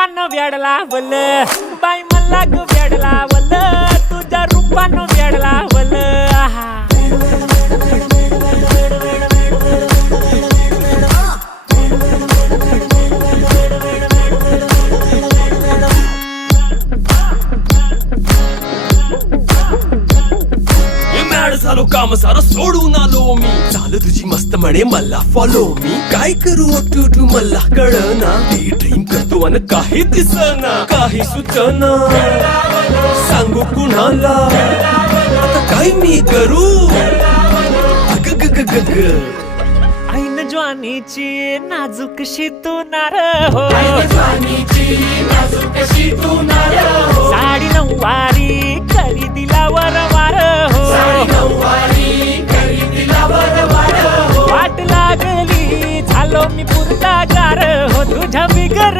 रूपानं वेड लावल बाई मला ग वेड लावल तुझ्या रूपानं वेड लावल झालो काम सारा सोडून आलो मी चाल तुझी मस्त म्हणे मला फॉलो मी काय करू टू मला कळना ती ड्रीम करतो आणि काही दिसना काही सुचना सांगू कुणाला आता काय मी करू अग ग ग ग ग ऐन ज्वानीची नाजूकशी तू नार हो साडी नऊवारी करी दिला वरवार हो वाट लागली झालो मी पुरता गार हो तुझ्या बिगर